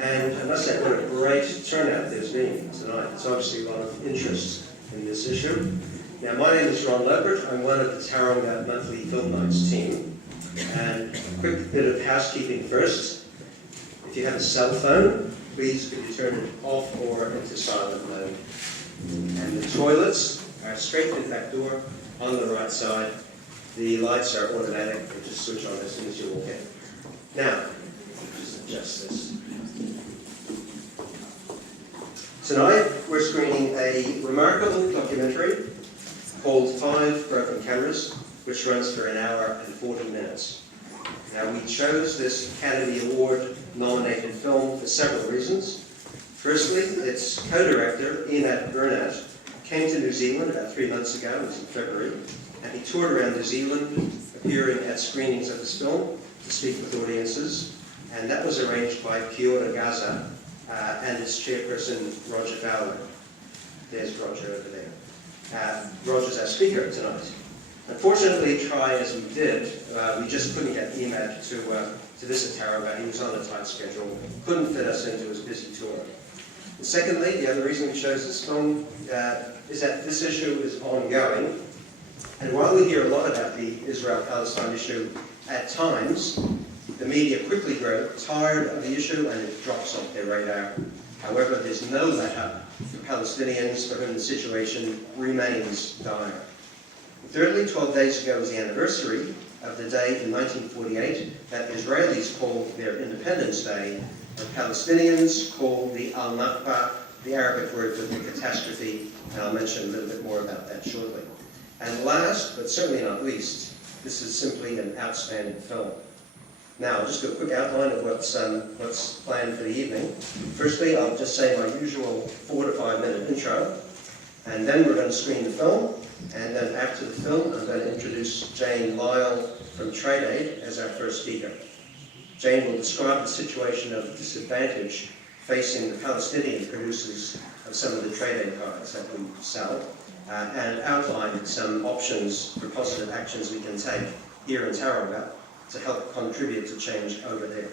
And I must say, what a great turnout there's been tonight. There's obviously a lot of interest in this issue. Now, my name is Lopert. I'm one of the Tauranga monthly film nights team. And a quick bit of housekeeping first. If you have a cell phone, please could you turn it off or into silent mode. And the toilets are straight through the back door on the right side. The lights are automatic. They just switch on as soon as you walk in. Now, just adjust this. Tonight, we're screening a remarkable documentary called 5 Broken Cameras, which runs for 1 hour and 40 minutes. Now, we chose this Academy Award-nominated film for several reasons. Firstly, its co-director, Ian Burnett, came to New Zealand about 3 months ago, it was in February, and he toured around New Zealand, appearing at screenings of this film to speak with audiences, and that was arranged by Kia ora Gaza and its chairperson, Roger Fowler. There's Roger over there. Roger's our speaker tonight. Unfortunately, try as we did, we just couldn't get Emad to visit Tauranga. He was on a tight schedule, couldn't fit us into his busy tour. And secondly, the other reason we chose this film is that this issue is ongoing. And while we hear a lot about the Israel-Palestine issue at times, the media quickly grow tired of the issue and it drops off their radar. However, there's no let-up for Palestinians for whom the situation remains dire. And thirdly, 12 days ago was the anniversary of the day in 1948 that Israelis called their Independence Day, and Palestinians called the Al-Nakba, the Arabic word for the catastrophe, and I'll mention a little bit more about that shortly. And last, but certainly not least, this is simply an outstanding film. Now, I'll just do a quick outline of what's planned for the evening. Firstly, I'll just say my usual 4 to 5 minute intro, and then we're going to screen the film, and then after the film, I'm going to introduce Jane Lyle from Trade Aid as our first speaker. Jane will describe the situation of disadvantage facing the Palestinian producers of some of the trade aid products that we sell, and outline some options for positive actions we can take here in Tauranga to help contribute to change over there.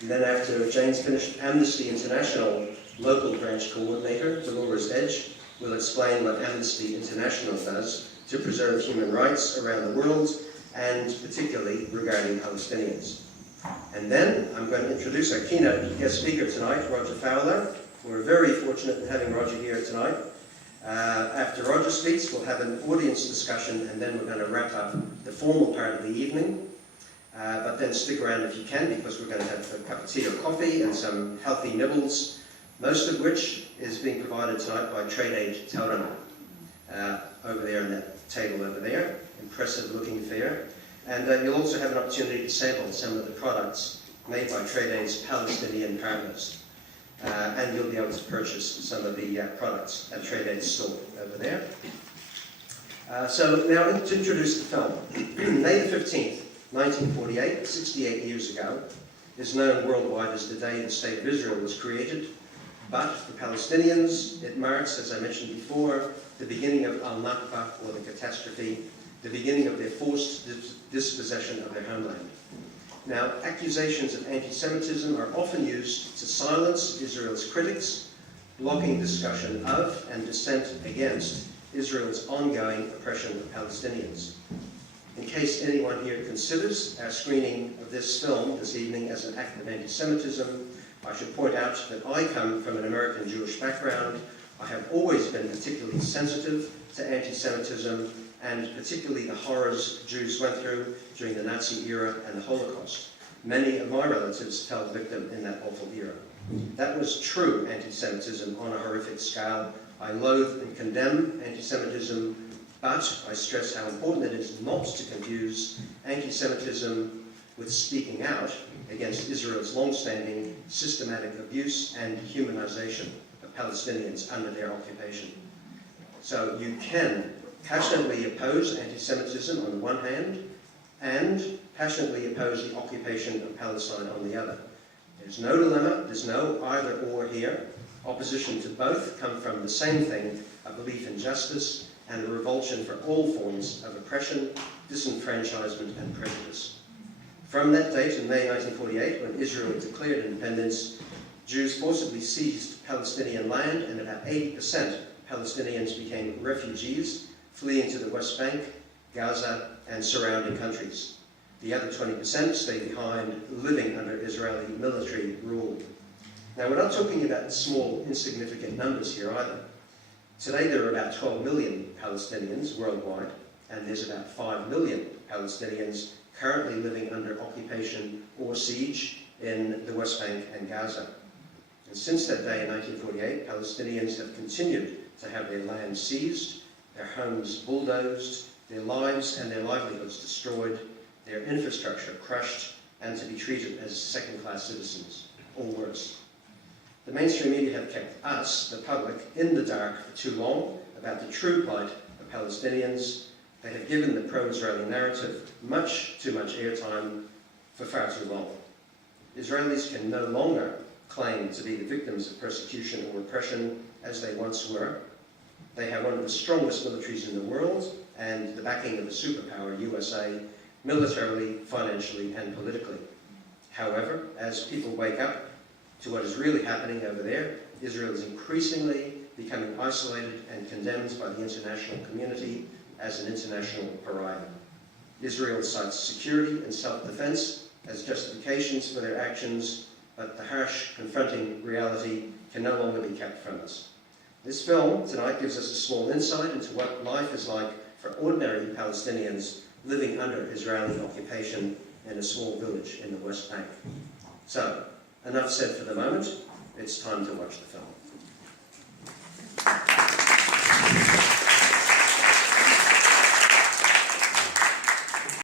And then after Jane's finished, Amnesty International local branch coordinator, Dolores Edge, will explain what Amnesty International does to preserve human rights around the world, and particularly regarding Palestinians. And then I'm going to introduce our keynote guest speaker tonight, Roger Fowler. We're very fortunate in having Roger here tonight. After Roger speaks, we'll have an audience discussion, and then we're going to wrap up the formal part of the evening. But then stick around if you can, because we're going to have a cup of tea or coffee and some healthy nibbles, most of which is being provided tonight by Trade Aid Tauranga, over there on that table over there. Impressive looking fare. And you'll also have an opportunity to sample some of the products made by Trade Aid's Palestinian partners. And you'll be able to purchase some of the products at Trade Aid's store over there. So now to introduce the film. May the 15th, 1948, 68 years ago, is known worldwide as the day the State of Israel was created. But for Palestinians, it marks, as I mentioned before, the beginning of Al-Nakba, or the catastrophe, the beginning of their forced dispossession of their homeland. Now, accusations of anti-Semitism are often used to silence Israel's critics, blocking discussion of and dissent against Israel's ongoing oppression of Palestinians. In case anyone here considers our screening of this film this evening as an act of anti-Semitism, I should point out that I come from an American Jewish background. I have always been particularly sensitive to anti-Semitism, and particularly the horrors Jews went through during the Nazi era and the Holocaust. Many of my relatives fell victim in that awful era. That was true anti-Semitism on a horrific scale. I loathe and condemn anti-Semitism, but I stress how important it is not to confuse anti-Semitism with speaking out against Israel's long-standing systematic abuse and dehumanization of Palestinians under their occupation. So you can passionately oppose anti-Semitism on the one hand, and passionately oppose the occupation of Palestine on the other. There's no dilemma, there's no either or here. Opposition to both come from the same thing, a belief in justice and a revulsion for all forms of oppression, disenfranchisement and prejudice. From that date in May 1948, when Israel declared independence, Jews forcibly seized Palestinian land, and about 80% of Palestinians became refugees, fleeing to the West Bank, Gaza, and surrounding countries. The other 20% stayed behind, living under Israeli military rule. Now, we're not talking about small, insignificant numbers here either. Today, there are about 12 million Palestinians worldwide, and there's about 5 million Palestinians currently living under occupation or siege in the West Bank and Gaza. And since that day in 1948, Palestinians have continued to have their land seized, their homes bulldozed, their lives and their livelihoods destroyed, their infrastructure crushed, and to be treated as second-class citizens, or worse. The mainstream media have kept us, the public, in the dark for too long about the true plight of Palestinians. They have given the pro-Israeli narrative much too much airtime for far too long. Israelis can no longer claim to be the victims of persecution or repression as they once were. They have one of the strongest militaries in the world and the backing of the superpower USA, militarily, financially, and politically. However, as people wake up to what is really happening over there, Israel is increasingly becoming isolated and condemned by the international community as an international pariah. Israel cites security and self-defense as justifications for their actions, but the harsh, confronting reality can no longer be kept from us. This film tonight gives us a small insight into what life is like for ordinary Palestinians living under Israeli occupation in a small village in the West Bank. So, enough said for the moment. It's time to watch the film.